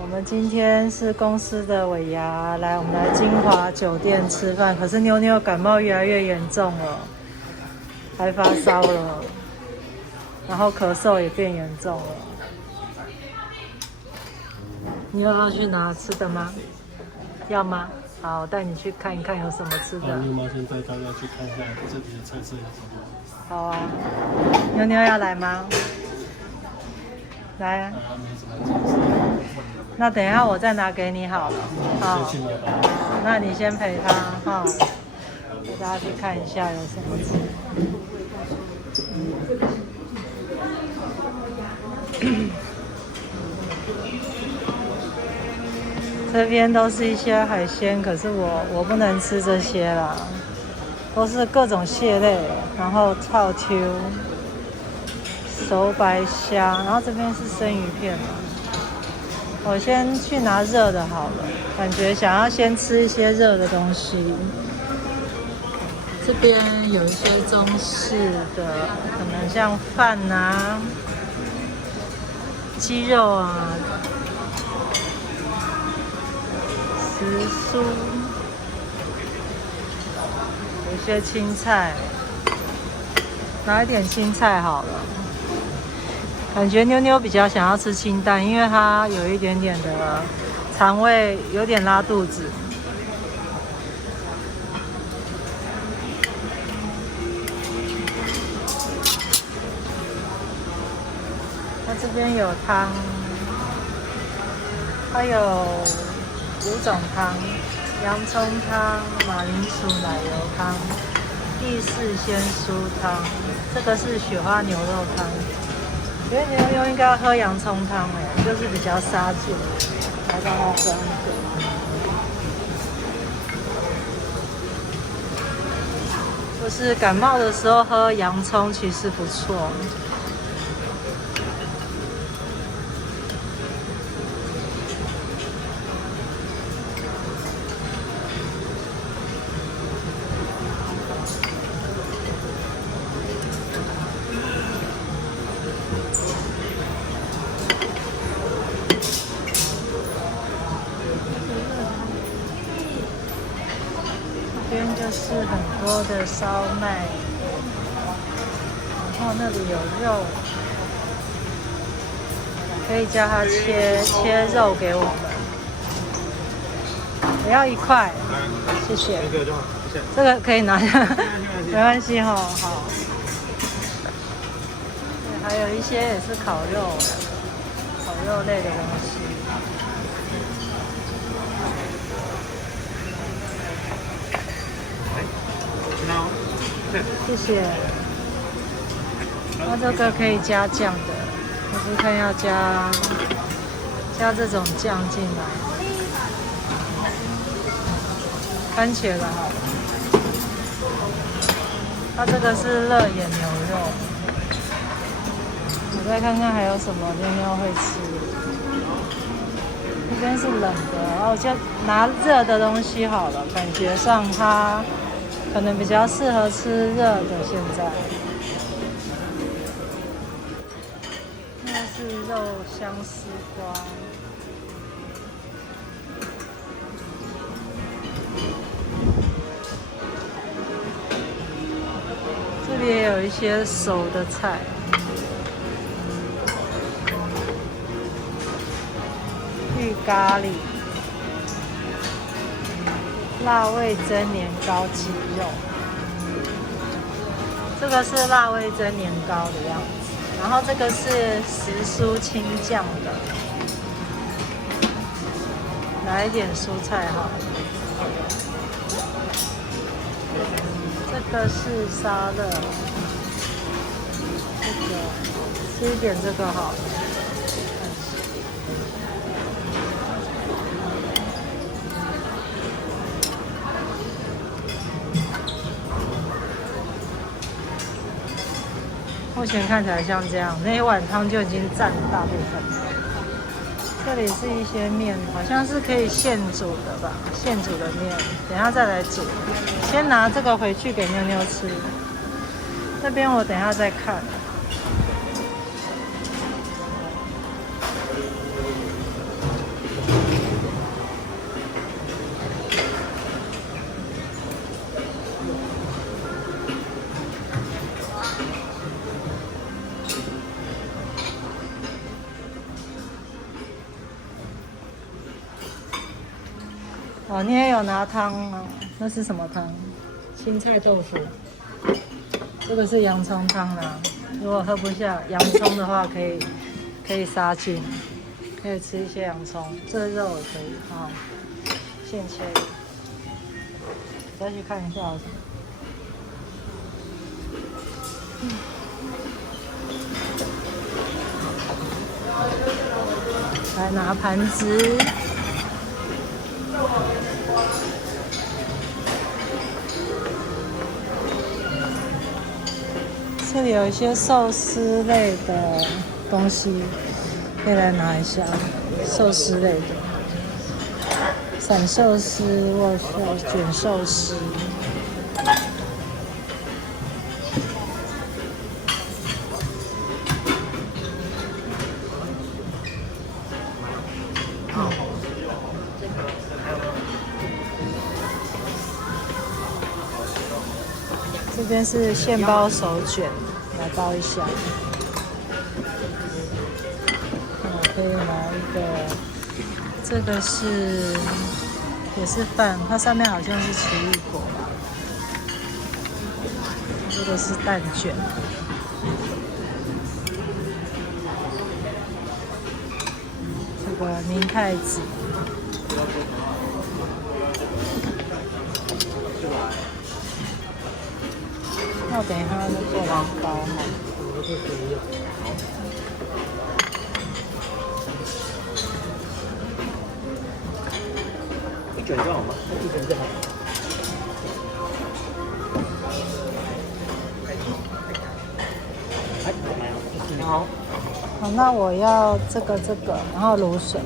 我们今天是公司的尾牙，我们来金华酒店吃饭。可是妞妞感冒越来越严重了，还发烧了，然后咳嗽也变严重了。你有要去哪吃的吗？要吗？好，我带你去看一看有什么吃的。妞妈先带大家去看一下这里的菜色有什么。好啊，妞妞要来吗？来啊。那等一下我再拿给你好了。好，那你先陪他哈，给大家去看一下有什么吃。这边都是一些海鲜，可是我不能吃这些啦，都是各种蟹类，然后草秋、熟白虾，然后这边是生鱼片。我先去拿热的好了，感觉想要先吃一些热的东西。这边有一些中式的，可能像饭啊、鸡肉啊、时蔬，有一些青菜，拿一点青菜好了。感觉妞妞比较想要吃清淡，因为她有一点点的肠胃有点拉肚子。它这边有汤，它有5种汤：洋葱汤、马铃薯奶油汤、意式鲜蔬汤，这个是雪花牛肉汤。我觉得妞妞应该要喝洋葱汤就是比较杀菌，来让它酸一点。就是感冒的时候喝洋葱其实不错。这边就是很多的烧麦，然后那里有肉，可以叫他切肉给我们。我要1块，谢谢。这个可以拿下，没关系哈。好。对，还有一些也是烤肉类的东西。谢谢。那这个可以加酱的，我是看要加这种酱进来，番茄的好了。它这个是热眼牛肉，我再看看还有什么妞妞会吃。这边是冷的，然后我就拿热的东西好了，感觉上它可能比较适合吃热的。现在那是肉香丝瓜，这里也有一些熟的菜，绿咖喱、辣味噌年糕鸡肉，这个是辣味噌年糕的样子，然后这个是时蔬青酱的，来一点蔬菜好了。这个是沙乐，这个吃一点这个好了。目前看起来像这样，那一碗汤就已经占大部分。这里是一些面，好像是可以现煮的吧，现煮的面，等一下再来煮。先拿这个回去给妞妞吃。那边我等一下再看。哦，你也有拿汤哦，那是什么汤？青菜豆腐。这个是洋葱汤啦，如果喝不下洋葱的话，可以杀菌，可以吃一些洋葱。这肉也可以啊，现切。再去看一下有什么。来拿盘子。这里有一些寿司类的东西，可以来拿一下。寿司类的，散寿司、握寿、卷寿司。这边是现包手卷，来包一下。可以拿一个，这个是也是饭，它上面好像是奇异果吧。这个是蛋卷。这个明太子。那我等一下就做完包哈。一卷就好吗？一卷就好。好。好，那我要这个，然后芦笋。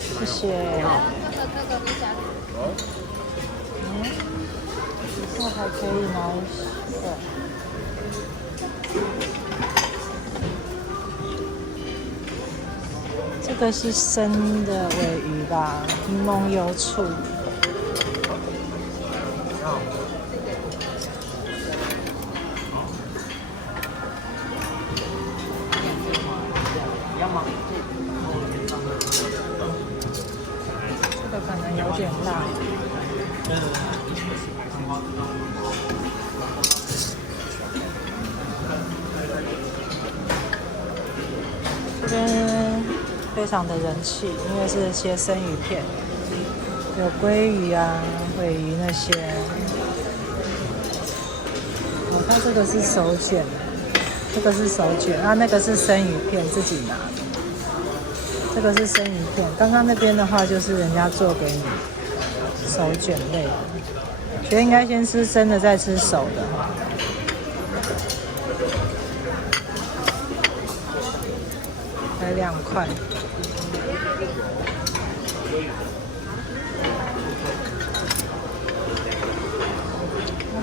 谢谢。这还可以拿一个。这个是生的鲔鱼吧，柠檬油醋。这个可能有点辣。这边非常的人气，因为是些生鱼片，有鲑鱼啊、鲔鱼那些。哦，它这个是手卷，这个是手卷，那个是生鱼片，自己拿的。这个是生鱼片，刚刚那边的话就是人家做给你手卷类的，觉得应该先吃生的，再吃熟的。才2块。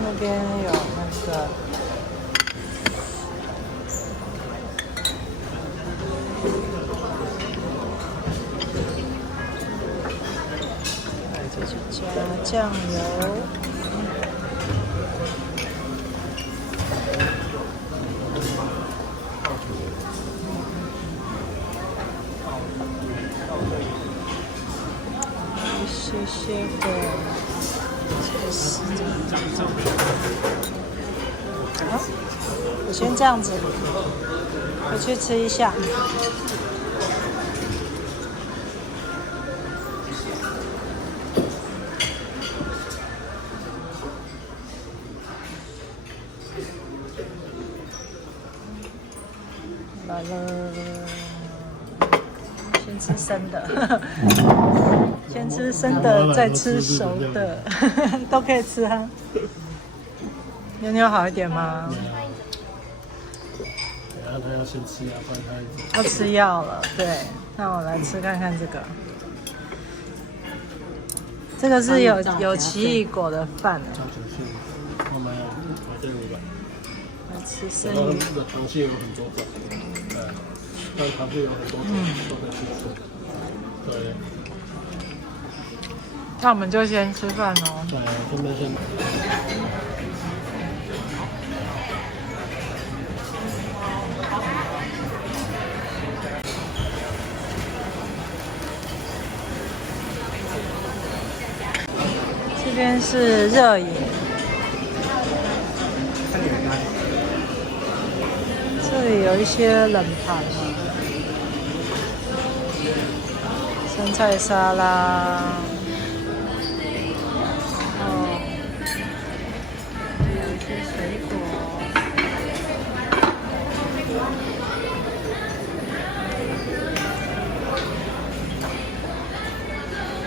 那边有那个。再去加酱油，一些的菜丝。好，我先这样子，回去吃一下。来了，先吃生的，先吃生的，再吃熟的，都可以吃哈。妞妞好一点吗？然后他要先吃药，不然他要吃药了，对。那我来吃看看这个，这个是有奇异果的饭。加酒性，慢慢我这500。来吃生鱼。它的糖性有很多种，但糖性有很多种，都可以去吃。对。那我们就先吃饭哦。对，这边先。这边是热饮，这里有一些冷盘哦，生菜沙拉，哦，有一些水果。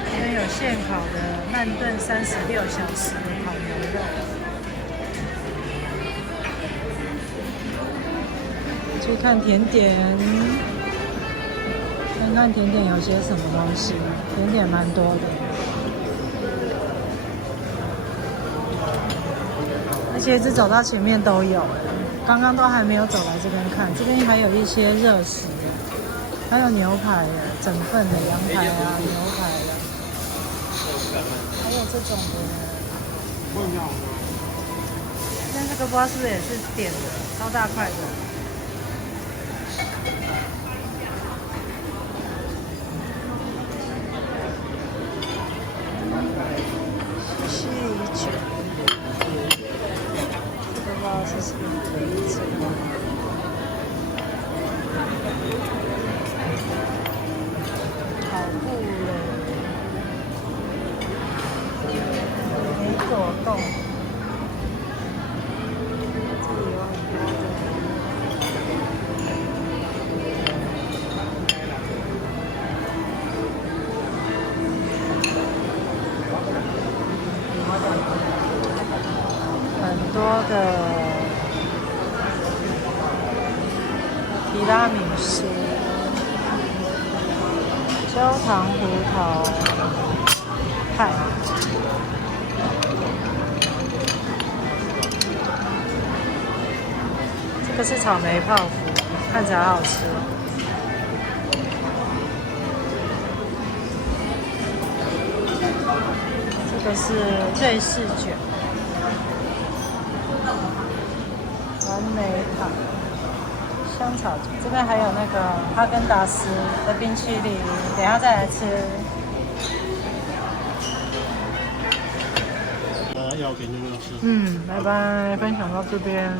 这边有现烤的慢炖36小时的烤牛肉。去看甜点，看看甜点有些什么东西，甜点蛮多的，而且一直走到前面都有，刚刚都还没有走来这边看，这边还有一些热食，还有牛排的，整份的羊排啊，牛排的，还有这种的。那这个不知道是不是也是点的，超大块的。西里卷，这个不知道是什么名字。好布嘞，梅果冻，这里有很多的。很多的提拉米苏、焦糖胡桃派，这个是草莓泡芙，看起来好好吃哦。这个是瑞士卷。完美塔、香草卷，这边还有那个哈根达斯的冰淇淋，等一下再来吃。要给妞妞吃。拜拜，分享到这边。